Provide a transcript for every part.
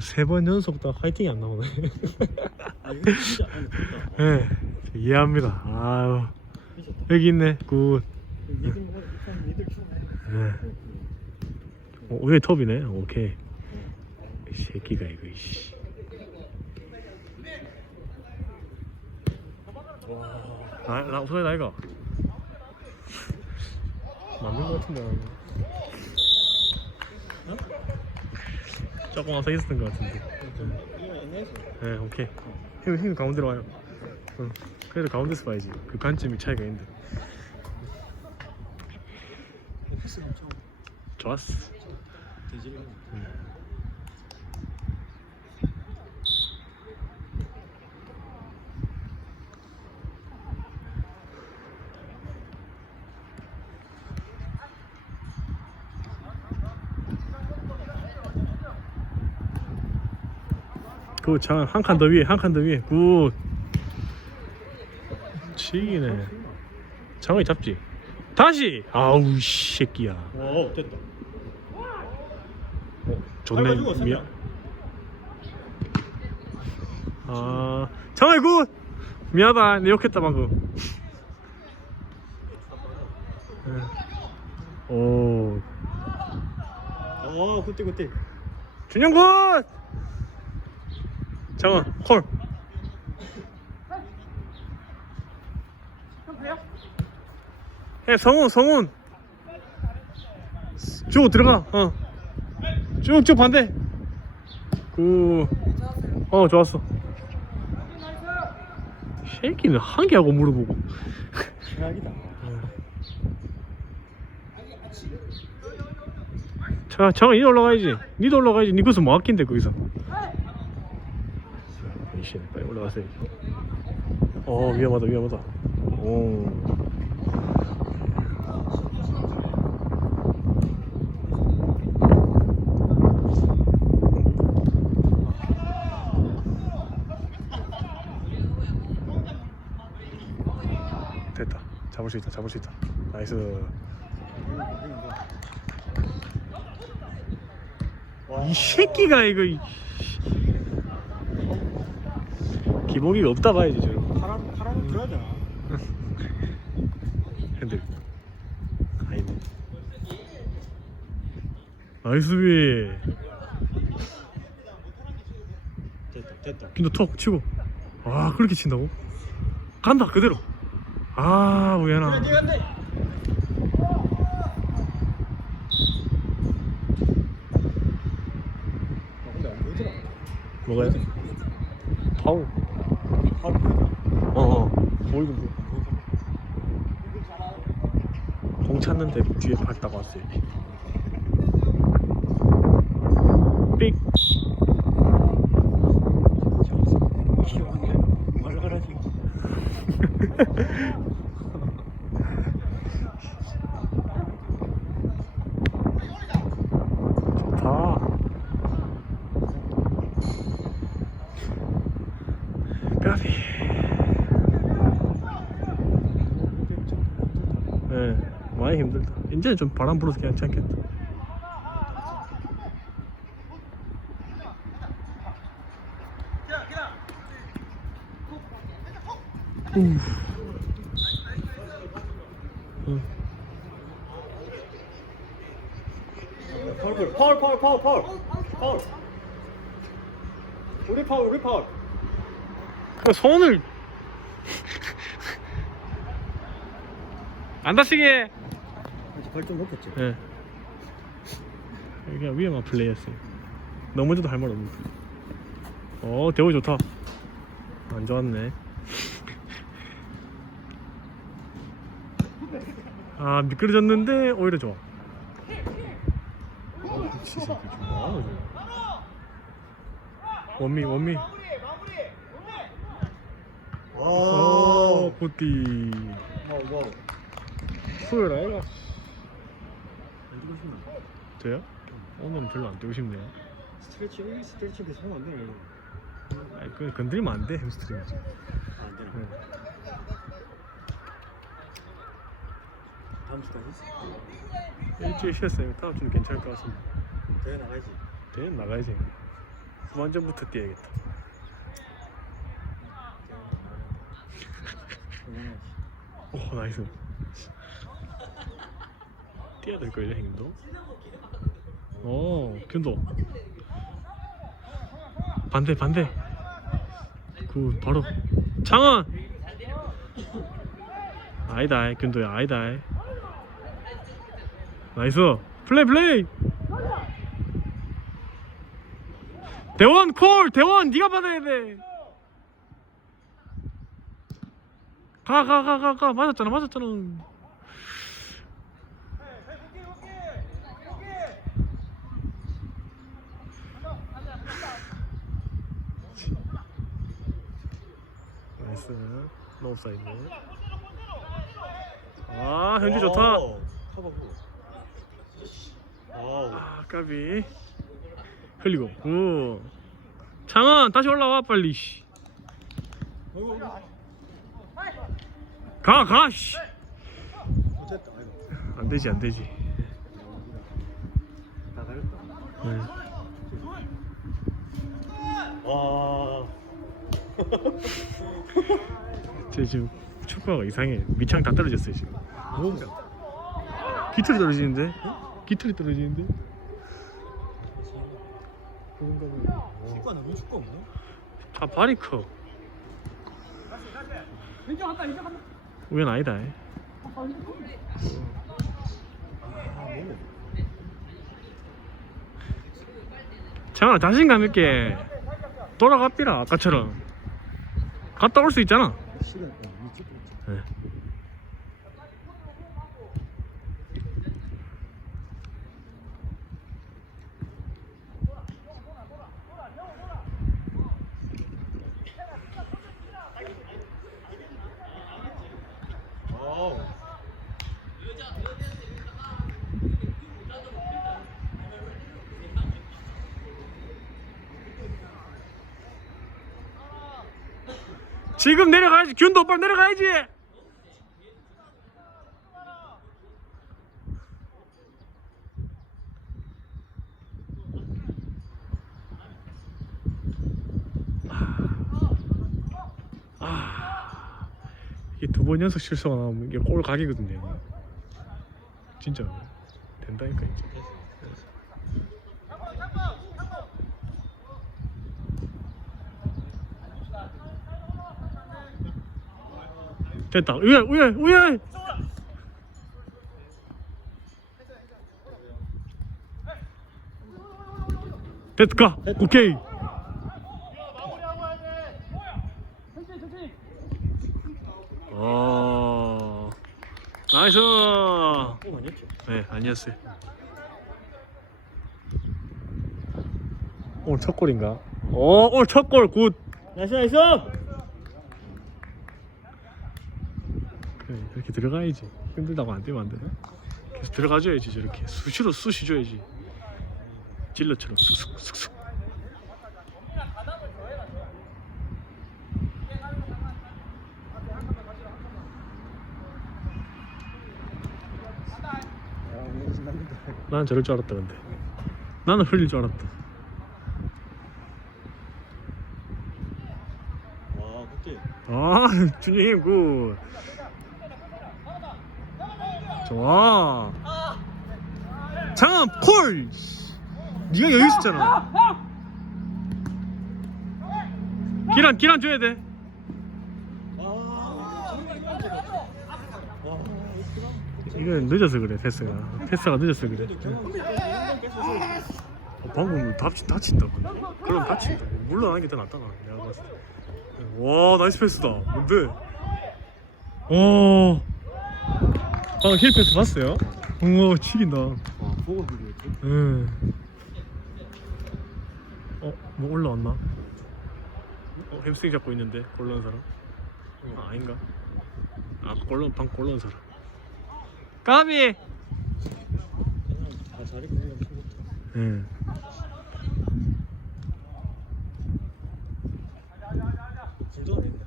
세번 연속 다 화이팅이 안 나오네. 아 이거 진짜 아니 좋다. 네, 이해합니다. 아유, 미쳤다. 여기 있네. 굿. 니들 뭐 일단 니들 좀. 네. 어, 왜 톱이네? 오케이. 이 새끼가 이거 씨. 아, 나 소리 나 이거. 맞는 거 같은데. 나는. 조금 와서 있었던 거 같은데. 애매해서. 네, 오케이. 힘, 힘 가운데로 와요. 응. 그래도 가운데서 봐야지. 그 관점이 차이가 있는데. 엄청 좋았어. 되 지려. 그장한 칸 더 위에, 한 칸 더 위에. 굿. 치기네. 장을 잡지. 다시. 아우 이 새끼야. 와 됐다. 어, 좋네. 밟아주고 미안. 아, 장을 굿. 미안하다. 내 욕했다 방금. 네. 오, 어 그때 그때. 준영 굿. 장아 콜. 해 성훈 성훈. 쭉 들어가 어. 쭉쭉 반대. 그어 좋았어. 쉐이키는 한 개 하고 물어보고. 최악이다. 자 장아 니 올라가야지. 니도 올라가야지. 니 거기서 뭐 아낀데 거기서 이씨 빨리 올라가세요. 어 위험하다 위험하다. 오. 됐다. 잡을 수 있다 잡을 수 있다. 나이스. 와. 이 새끼가 이거 이- 기복이가 없다 봐야지 저 파란 파란을 들어야 되나? 핸들 아니네 나이스 비 됐다 됐다. 긴도 톡 치고 아 그렇게 친다고? 간다 그대로 아 우연아. 아 근데. 뭐가요? 파울 보이긴 보여 공 찾는데 뒤에 밟다가 왔어요 삑 귀여운데. 말가라 지금. 좋다 까비 예 많이 힘들다 이제는 좀 바람 불어서 괜찮겠다 우. 응. 파울 파울 파울 파울 파울 파울. 우리 파울 우리 파울. 그 손을 안 다치게. 아직 발좀 높였지. 예. 그냥 위험한 플레이였어요. 넘어져도 할 말 없는데. 어 대우 좋다. 안 좋았네. 아 미끄러졌는데 오히려 좋아. 어, 좀 원미 원미. 어 와. 굿디 와우 수요일 아이가 어디고 싶나? 저요? 오늘은 별로 안 뛰고 싶네요 스트레칭 스트레칭 계속 하면 안 이거? 아니 그 건드리면 안돼 햄스트링 아, 안 되나? 다음 주까지? 일주일 쉬었어요 다음 주는 괜찮을 것 같습니다 대회 나가야지. 대회 나가야지 후반전부터 뛰어야겠다. 오 나이스. 뛰어야 될 거예요 행도. 오 균도. 반대 반대. 그 바로 창원. 아이다 균도야 아이다. 나이스 플레이 플레이. 대원 콜 대원 네가 받아야 돼. 가가가가가 맞았잖아 맞았잖아. 나이스 노사이드. 아 현지 좋다. 커버 와우. 아 까비 흘리고 굿 창원 다시 올라와 빨리 씨. 가 가, 씨. 됐다. 아이고. 안 되지 안 되지. 네. 와. 제 지금 축구가 이상해 밑창 다 떨어졌어요 지금 뭐야? 깃털이 떨어지는데 깃털이 떨어지는데 축구 나왜 축구 없나? 아 발이 커 우연 아니다 아 너무. 창아 자신감 있게 돌아갑디라 아까처럼 갔다 올 수 있잖아 시간 어, 이쪽 네. 지금 내려가야지. 균도 오빠 내려가야지. 아, 이게 두 번 연속 실수가 나오면 이게 골 각이거든요. 진짜 된다니까 이제 됐다. 우에 우에 우에 됐다. 오케이. 어 나이스! 어 아니었죠? 네 아니었어요. 오늘 첫 골인가? 오 오늘 첫 골 굿! 나이스 나이스. 그래, 이렇게 들어가야지. 힘들다고 안 뛰면 안 되나? 계속 들어가줘야지 저렇게. 수시로 쑤시 줘야지. 질러처럼 쑥쑥쑥쑥. 나는 저럴 줄 알았다 근데. 나는 흘릴 줄 알았다. 와 그때 아 준영이 굿 좋아. 장암 콜! 네가 여유 있었잖아. 기란 기란 줘야 돼. 아. 와. 이건 늦어서 그래 패스가. 패스가 늦어서 그래. 어, 방금 다치, 다친다 근데. 그럼 다친다. 물러나는 게 더 낫다 나 내가 봤을 때와 나이스 패스다. 뭔데? 오 방금 힐 패스 봤어요? 우와 치긴다 와 보고 그랬지. 응. 어? 뭐 올라왔나? 어, 햄스트링 잡고 있는데 골 넣은 사람? 아 아닌가? 아골 넣은 방골 넣은 사람 까비! 아 그냥 치고. 응 불도 안 됐네.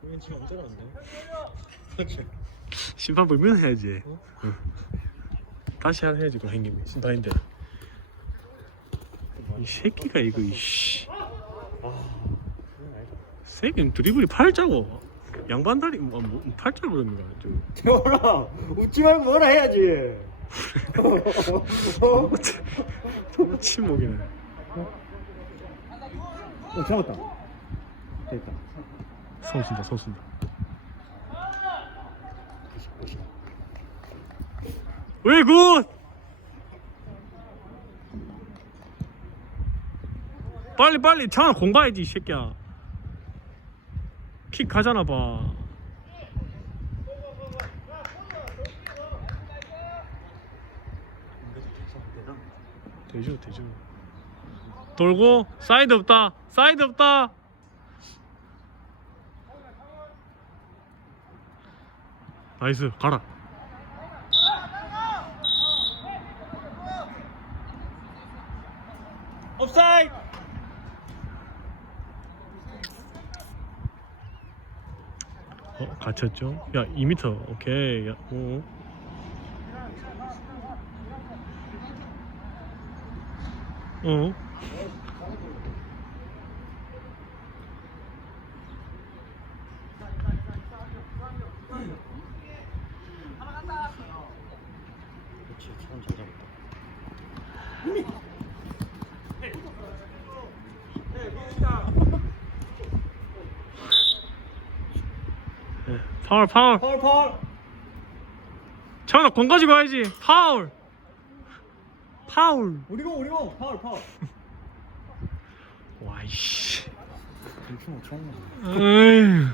공연 지금. 심판 불면 해야지. 어? 응. 다시 해야지 그 행님이. 심판인데. 이 새끼가 이거 이씨. 아 새끼는 드리블이 팔자고. 양반 다리 뭐, 뭐 팔자 그럽니까 좀 태원아 웃지 말고 뭐라 해야지. 침묵이네. 어 잡았다. 됐다 손 쓴다 손 쓴다 왜 굿! 빨리 빨리. 장아 공 봐야지 이 새끼야. 킥 가잖아 봐. 되죠 되죠 돌고 사이드 없다. 사이드 없다 나이스 가라. 업사이드 어 갇혔죠? 야 2m 오케이. 야, 어. 어 그렇지 사람 잘 잡았다 네. 파울. 파울 파울. 파울 차은아 공 가지고 가야지. 파울. 파울. 우리고 우리고 파울 파울. 와이씨. 엄청 처음 에휴.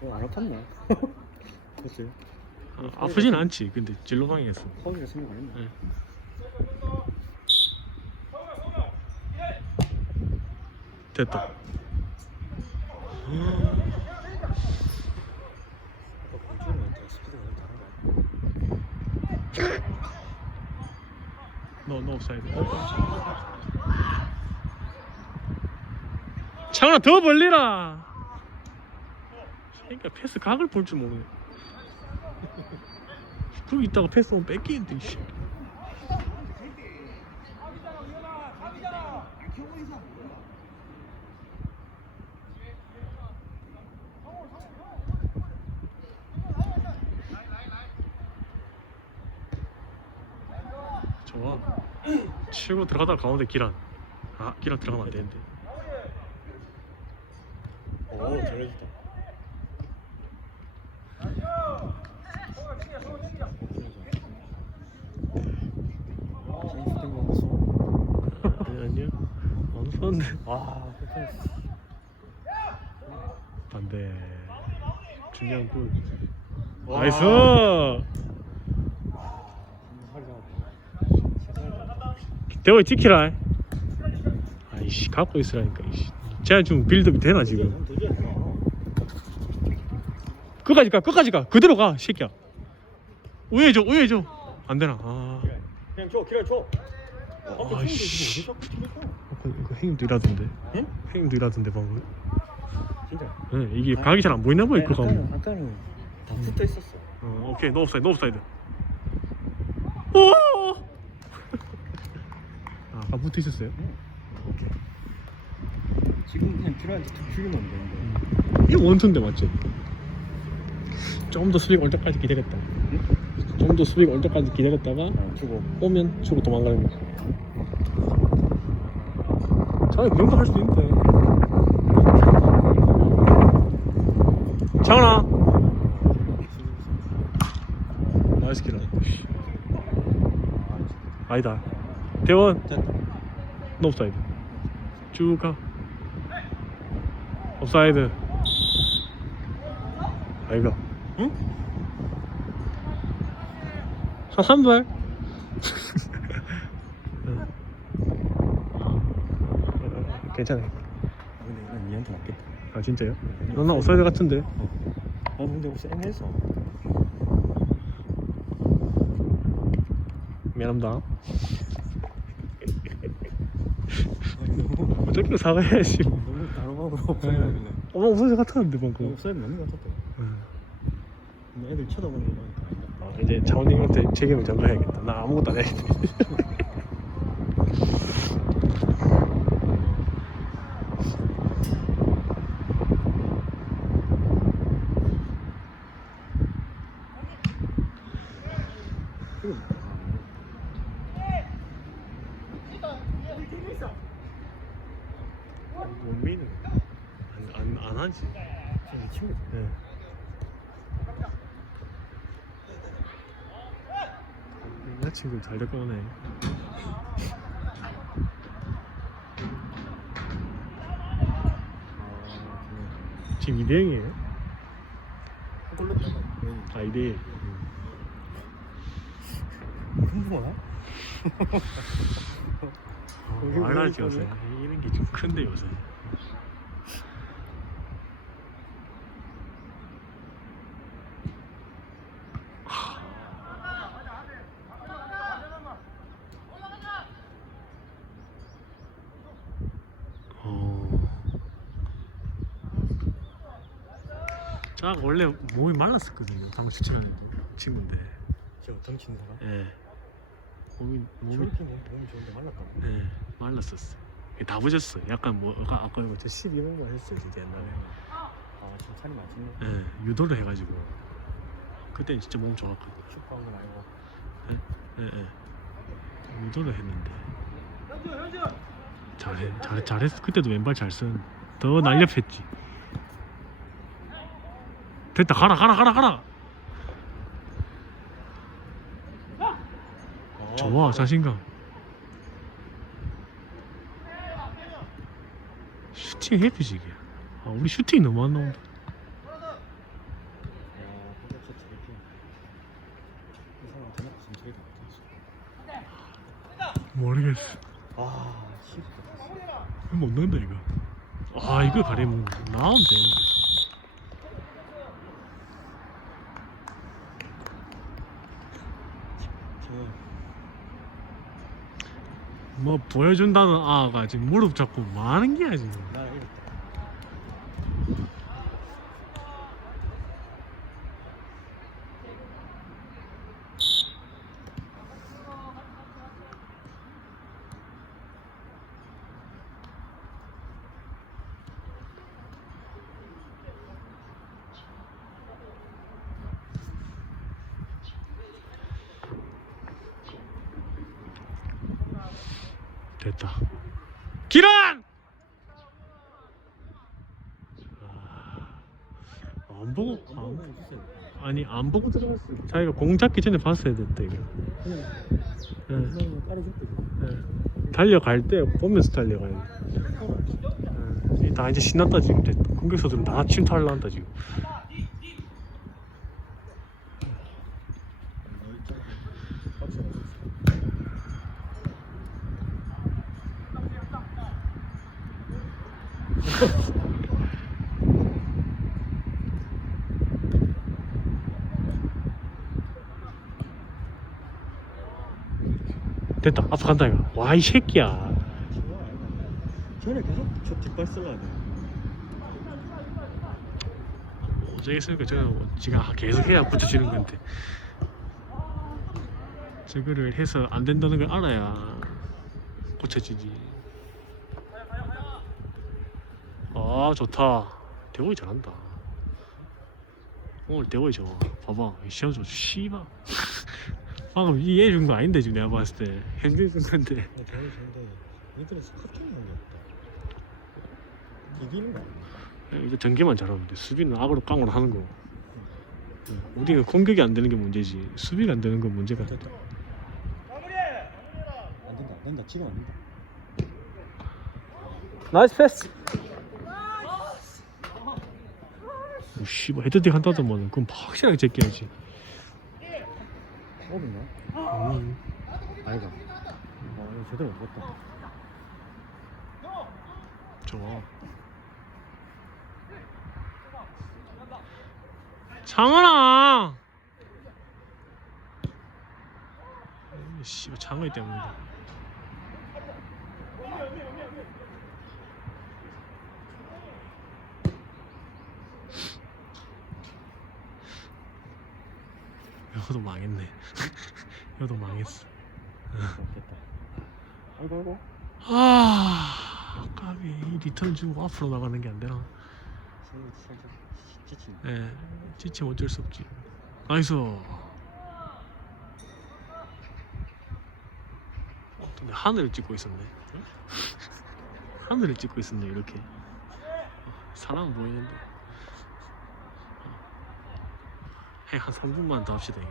어 안 아팠네. 그치? 아, 아프진 않지 근데 진로방이었어 파울이라 생각 안 했네 네. 됐다. 너, 너 옵사이드 창아 더 벌리라. 그러니까 패스 각을 볼 줄 모르네. 그러고 있다가 패스 오면 뺏기는데 좋아 치고 들어가다 가운데 기란. 아 기란 들어가면 안 되는데. 오 잘해줬다. 재밌었던 거 같았어 아니 아니야 안 쏘는데. 아 안돼 중요한 골. 와. 나이스 대호 지키라. 아이씨 갖고 있으라니까 이씨. 쟤 지금 빌드업이 되나 지금? 끝까지 가 끝까지 가. 그대로 가 새끼야. 우회 줘 우회 줘. 안 되나? 아. 그냥 줘 기라 줘. 아, 씨. 어디 자꾸 쳐? 그, 그 행님도 일하던데. 응? 행님도 일하던데 방금. 진짜? 네, 이게 각이 잘 안 보이나 봐요 그거 아까는 다 붙어 있었어. 어, 오케이 노 옵사이드 노 옵사이드 아, 붙어 있었어요? 오케이. 지금 그냥 기라한테 툭 죽이면 되는데 이게 원투인데 맞지? 좀더 수비가 올 때까지 기다렸다. 좀 더 수비가 올 때까지 기다렸다가 어 주고. 오면 주로 도망가는 거지. 자기 그 정도 할 수도 있는데. 장훈아! 나이스 킬러. 아니다 대원. 됐다. 노 옵사이드 쭉가. 옵사이드 아이가 응? 한 3발? 괜찮아 근데 난 니한테 맞겠다. 아 진짜요? 넌나 옵사이드 같은데. 아 근데 혹시 애매해서? 미안합니다 어떻게 사과해야지 너무 다루마으로 옵사이드 하길래 엄마 옵사이드 같았는데 방금 옵사이드 맞는 거 같았다 응. 근데 애들 쳐다보는 거 보니까 아니다 이제 장훈님한테 책임을 전가해야겠다. 나 아무것도 안 해야겠다. 원민은 안, 안, 안 하지. 제 친구 네. 여자친구 잘 데리고 오네. 지금 2대 0이에요? 골랐다가 아 2대 1. 흥분하나? 말하지 보니까 요새. 이런 게 좀 큰데 요새. 원래 몸이 말랐었거든요. 방금 추천하는 친구인데. 저 덩치는 사람? 예. 몸이 몸이 저렇게 몸- 몸이 좋은데 말랐다고? 네, 말랐었어. 다 부졌어. 약간 뭐 아까 아까 이거 저 12번 거 했어요 진짜 옛날에. 아 지금 살이 많이 찌네 예, 유도를 해가지고 그때 진짜 몸 좋았거든. 축구한 건 아니고 예, 예. 유도를 했는데. 잘해, 잘 잘했어. 그때도 왼발 잘 쓴. 더 날렵했지. 됐다, 가라, 가라, 가라, 가라. 어, 좋아, 자신감. 슈팅 해피식이야. 아, 우리 슈팅 너무 안 나온다. 모르겠어. 아 못 넣는다 이거. 아 이거 가리면 나오면 되는데. 뭐 보여준다는 아가 지금 무릎 잡고 많은 게야 지금. 됐다. 기란! 아, 안 보고 안, 아니 안 보고 들어갔어. 자기가 공 잡기 전에 봤어야 됐다 이거. 그냥 예. 달려갈 때 보면서 달려가야 돼. 예. 다 이제 신났다 지금. 이제 공격수들은 다 침투하려 한다 지금. 됐다. 앞서 간다 이거. 와 이 새끼야. 저래 계속 저 뒷발 쓸라 돼 어쩌겠습니까? 저 지금 계속 해야 붙여지는 건데. 저거를 해서 안 된다는 걸 알아야 고쳐지지. 아 좋다. 대호이 잘한다. 오늘 대호이 좋아. 봐봐 이 시험 좀 씨발. 방금 이해 준거 아닌데 지금 내가 봤을 때 현진 쓴 건데. 한게 없다 이기는 거 아니야? 이거 전개만 잘하면 돼. 수비는 악으로 깡으로 하는 거. 응. 우리가 공격이 안 되는 게 문제지. 수비가 안 되는 건 문제가. 됐다 안 된다 안 된다 지금 안 된다 나이스 패스. 뭐 씨발 헤드딩 한다더만 그럼 확실하게 제껴야지. 어딨나? 음. 아이가 아 이거 제대로 못 봤다 좋아. 장은아. 이 씨발 장은이 때문이다. 이거도 망했네. 이거도 망했어. 됐다. 아이고 아이고. 아, 까비 이 리턴 주고 앞으로 나가는 게 안 되나? 생각 살짝 지친. 예, 지치면 어쩔 수 없지. 나이스. 근데 하늘을 찍고 있었네. 하늘을 찍고 있었네 이렇게. 사람 보이는데. 해 한 3분만 더 합시다. 이거.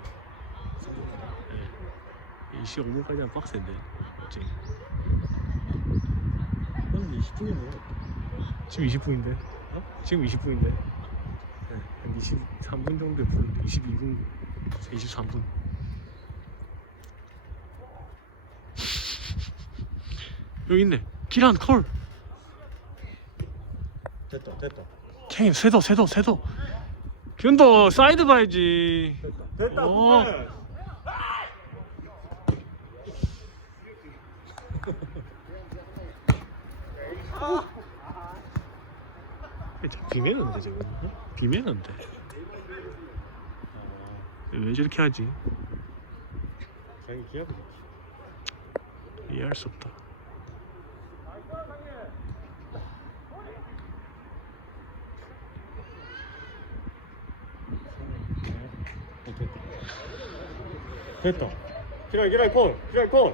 예. 25분까지는 빡센데. 어째. 오늘 20분이네. 지금 20분인데. 어? 지금 20분인데. 네, 한 23분 정도 불 22분, 23분. 여기 있네. 기란 콜. 됐다 됐다. 케인 쇄도 쇄도 쇄도. 견도 사이드 봐야지. 됐다. 오. 비매는데 저거 비매는데 왜 저렇게 하지 자기 기합이 이해할 수 없다 됐다. 기라이 기라이 콘. 기라이 콘.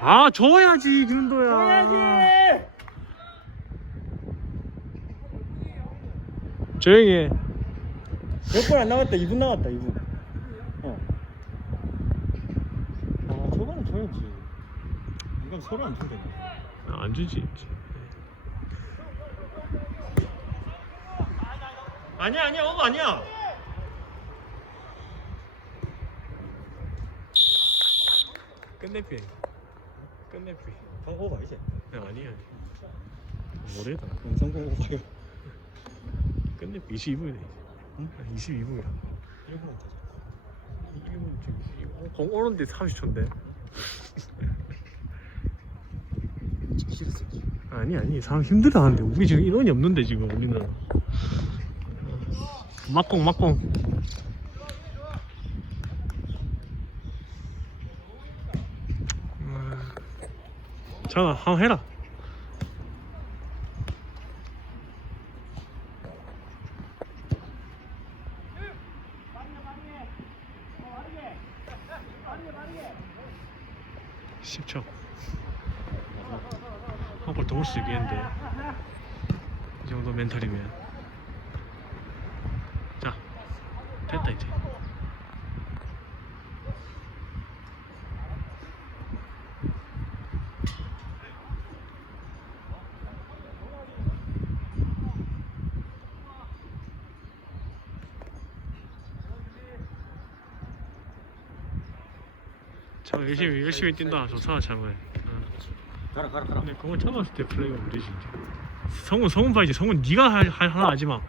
아 줘야지 김도야 해야지. 조용히 해 몇 분 안 남았다. 2분 남았다. 2분. 어. 아 저거는 줘야지. 이건 서로 안 준대. 아, 안 주지 아니야 아니야 어거 아니야. 끝내피. 끝내피. 방오가 이제. 아니야 뭐래다. 영상 보고 봐요. 끝내피. 22분이네 응? 22분이야 1분은 되죠. 1분 지금 공 오는데 30초인데? 찍기 싫었어. 아니 아니. 사람 힘들다 하는데. 우리 지금 인원이 없는데 지금 우리는. 막공 막공 자 한번 해라. 십초. 한골 더 올 수 있겠는데. 이 정도 멘탈이면. 자 됐다 이제 자 열심히 열심히 뛴다. 좋다 참을. 응. 가라 가라 가라. 근데 그건 참았을 때 플레이가 이제 성훈 성훈 봐야지. 성훈 네가 할, 할 하나 하지 마. 하,